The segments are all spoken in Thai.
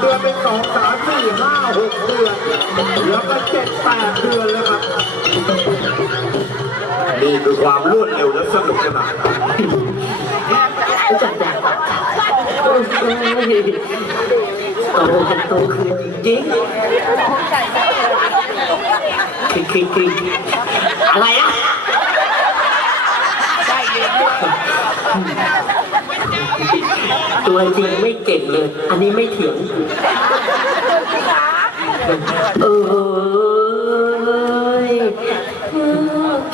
เดือนเป็นสองสามสี่ห้าหกเดือนแล้วก็เจ็ดแปดเดือนแล้วครับ นี่คือความรวดเร็วและสนุกสนานรู้จักแต่โอ้ยโตกันโตคืนจริงๆคือคือคืออะไรอะ ตัวจริงไม่เก่งเลย อันนี้ไม่เถียงเออ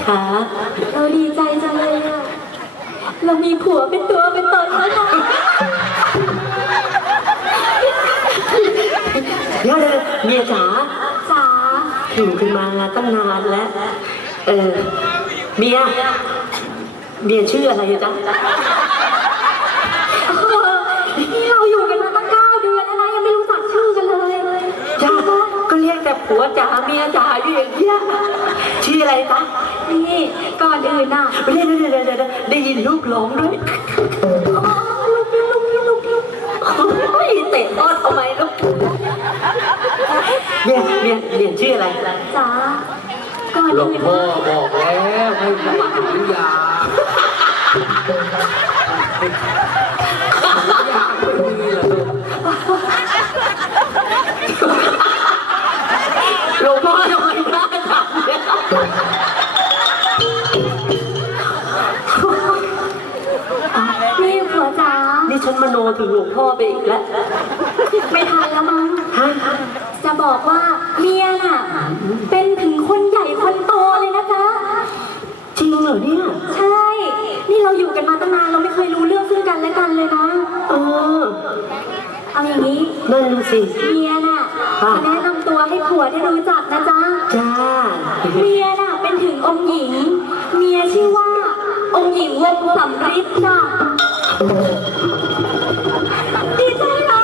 ขาเราดีใจจังเลยอะเรามีผัวเป็นตัวเป็นตนแล้วค่ะเดี๋ยวเดี๋ยวเมียจ๋าจ๋าอยู่กันมาตั้งนานแล้ว เออ เมีย เมียชื่ออะไรจ๊ะ ผัวจ๋าเมียจ๋าอยู่อย่างเงี้ยชื่ออะไรจ๊ะนี่ก่อนอื่นน่ะไม่ได้ได้ได้ได้ได้ยินลูกร้องด้วยอ๋อลูกลูกลูกลูกโอ้ยเตะต้อนทำไมลูกเมียเมียเมียชื่ออะไรจ๋าก่อนหลวงอื่นพ่อนะบอกแล้วให้ใส่ถุงยาอยากไม่มีเหรอลูก หลวงพ่อทำไมหน้าถามเนี่ย นี่ผัวจ๋านี่ฉันมโนถึงหลวงพ่อไปอีกแล้วไม่ทันแล้วมั้งฮะจะบอกว่าเมียน่ะ เป็นถึงคนใหญ่คนโตเลยนะจ๊ะ จริงเหรอเนี่ย ใช่ นี่เราอยู่กันมาตั้งนานเราไม่เคยรู้เรื่องซึ่งกันและกันเลยนะ เออ เอาอย่างนี้ นั่นดูสิ เมียน่ะค่ะจะแนะนำตัวให้ผัวได้รู้จักนะจ๊ะ จ้า เมียน่ะเป็นถึงองค์หญิง เมียชื่อว่า องค์หญิงวงสำริดจ้ะดีใจเหรอ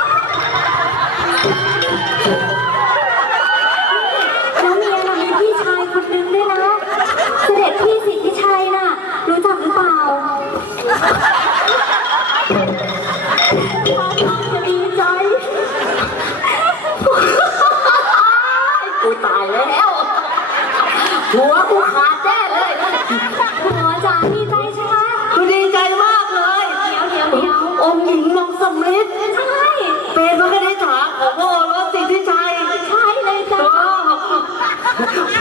แล้วเมียน่ะมีพี่ชายคนนึงด้วยนะ เสด็จพี่สิทธิชัยน่ะ รู้จักหรือเปล่าดีใจ กูตายแล้ว หัวกูขาดแน่ เลยหัวจ๋าดีใจใช่ไหมกูดีใจมากเลย เดี๋ยวเดี๋ยวเดี๋ยวองค์หญิงมองสำลิดใช่ เป็นพระคณิษฐาของพระโอรสสิทธิชัยใช่เลยจ้ะ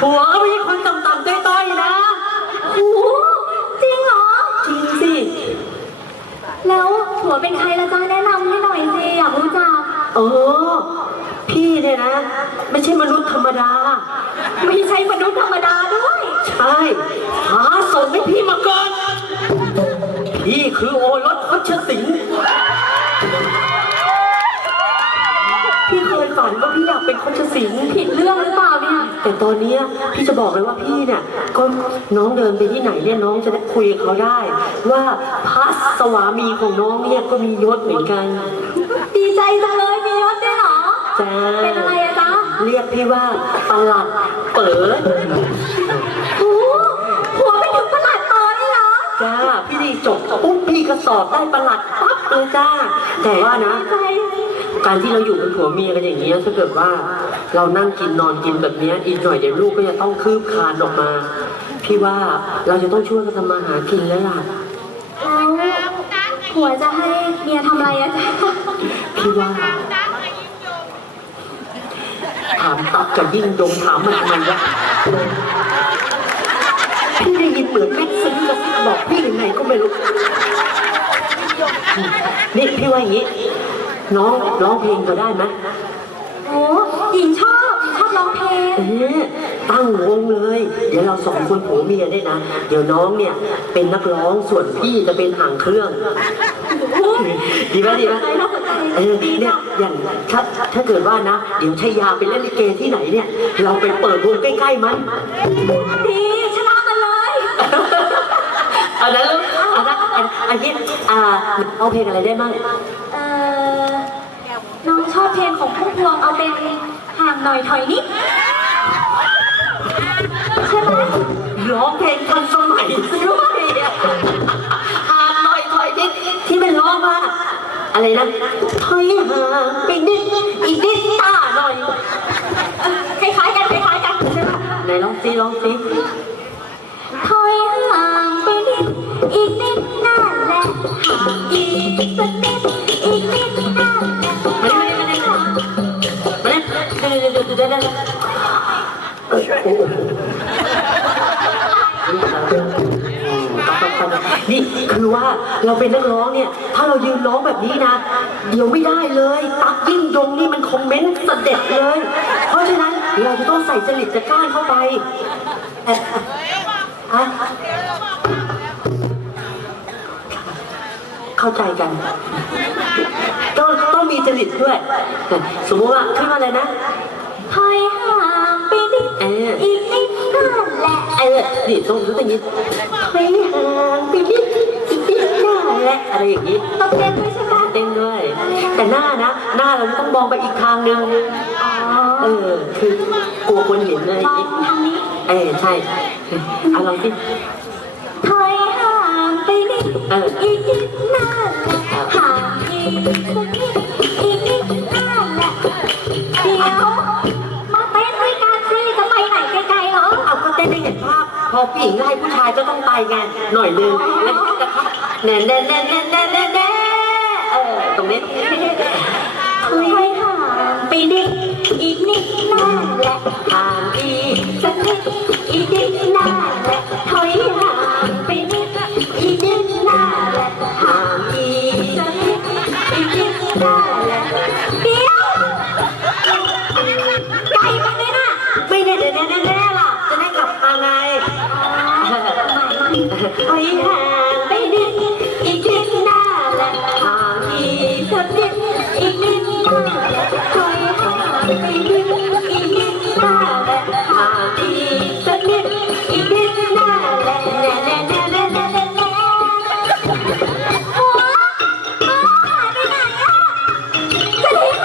ผัวก็ไม่ใช่คนต่ำๆต้อยๆนะโอ้โหจริงเหรอ จริงสิ แล้วผัวเป็นใครละจ๊ะแนะนำให้หน่อยสิอยากรู้จักเออ พี่เนี่ยนะ ไม่ใช่มนุษย์ธรรมดา ไม่ใช่มนุษย์ธรรมดาด้วย ใช่หาสนให้พี่มาก่อนพี่คือโอรสพัชสิงห์พี่เคยฝันว่าพี่อยากเป็นพัชสิงห์ผิดเรื่องหรือเปล่าเนี่ย แต่ตอนเนี้ยพี่จะบอกเลยว่าพี่เนี่ยก็น้องเดินไปที่ไหนเนี่ยน้องจะได้คุยกับเขาได้ ว่าพระสวามีของน้องเนี่ยก็มียศเหมือนกัน ดีใจจังเลยมียศด้วยเหรอจ้าเป็นอะไรอะจ๊ะเรียกพี่ว่าประหลัด เปิดโอ้โหผัวเป็นถึงประหลัดตอนี่เหรอจ้า พี่ดีจบปุ๊บพี่ก็สอบได้ประหลัดปั๊บเลยจ้า แต่ว่านะดีใจการที่เราอยู่เป็นผัวเมียกันอย่างเงี้ยถ้าเกิดว่าเรานั่งกินนอนกินแบบเนี้ยอีกหน่อยเดี๋ยวลูกก็จะต้องคืบคลานออกมา พี่ว่าเราจะต้องช่วยกันทำมาหากินแล้วล่ะ แล้วผัวจะให้เมียทำอะไรอะจ๊ะพี่ว่าถามตับกับยิ่งดงถามมันทำไมวะพี่ได้ยินเหมือนแม่ซึ้งกับบอกพี่ยังไงก็ไม่รู้ นี่พี่ว่าอย่างนี้ น้องร้องเพลงก็ได้ไหมโอ้หญิงชอบหญิงชอบร้องเพลง เออ ตั้งวงเลย เดี๋ยวเราสองคนผัวเมียได้นะ เดี๋ยวน้องเนี่ยเป็นนักร้องส่วนพี่จะเป็นหางเครื่อง ดีไหมดีไหมน่าสนใจเออดีเนี่ยจ้ะอย่างถ้าถ้าเกิดว่านะ เดี๋ยวชัยยาไปเล่นลิเกที่ไหนเนี่ย เราไปเปิดวงใกล้ๆมัน ดีชนะมันเลยอันนั้นอันนั้นอันอันนี้อ่าเอาเพลงอะไรได้มั่งเอ่อน้องชอบเพลงของพุ่มพวงเอาเป็นห่างหน่อยถอยนิด ใช่ไหมร้องเพลงทันสมัยซะด้วยอะหาหน่อยถอยนิดที่มันร้องว่าอะไรนะถอยห่างไปนิดอีกนิดตาหน่อยคล้ายๆกันคล้ายๆกันไหนลองซิลองซิถอยห่าง นี่คือว่าเราเป็นนักร้องเนี่ย ถ้าเรายืนร้องแบบนี้นะ เดี๋ยวไม่ได้เลยตักยิ่งยงนี่มันคอมเมนต์สเด็จเลย เพราะฉะนั้นเราจะต้องใส่จริตจักร้านเข้าไปเอ่ออะเข้าใจกัน ต้องต้องมีจริตด้วย สมมติว่าขึ้นมาเลยนะ นี่ต้องรู้อย่างนี้ไม่ห่างไปนิดอีกนิดหน้าแหละอะไรอย่างนี้ต้องเต้นด้วยใช่ไหมเต้นด้วย แต่หน้านะ หน้าเราต้องมองไปอีกทางหนึ่งอ๋อเออ คือกลัวคนเห็นเลยมองทางนี้ เออใช่เอาลองสิถอยห่างไปนิดเอออีกนิดนั่นแหละห่างอีกสักนิดอีกนิด อผู้หญิงไล่ผู้ชายก็ต้องไปไงหน่อยนึงแล้วก็แน่แน่แน่แน่แน่แน่แน่เออตรงนี้ถอยห่างไปนิดอีกนิดหน้าและห่างอีกสักนิดอีกนิดนั่นแหละ ไปห่างไปนิดอีกนิดน้าละหางอีกสนอีกนิดน่าละหางอีกสนอีกนิดน้าละแน่แน่แน่แน่นนั่น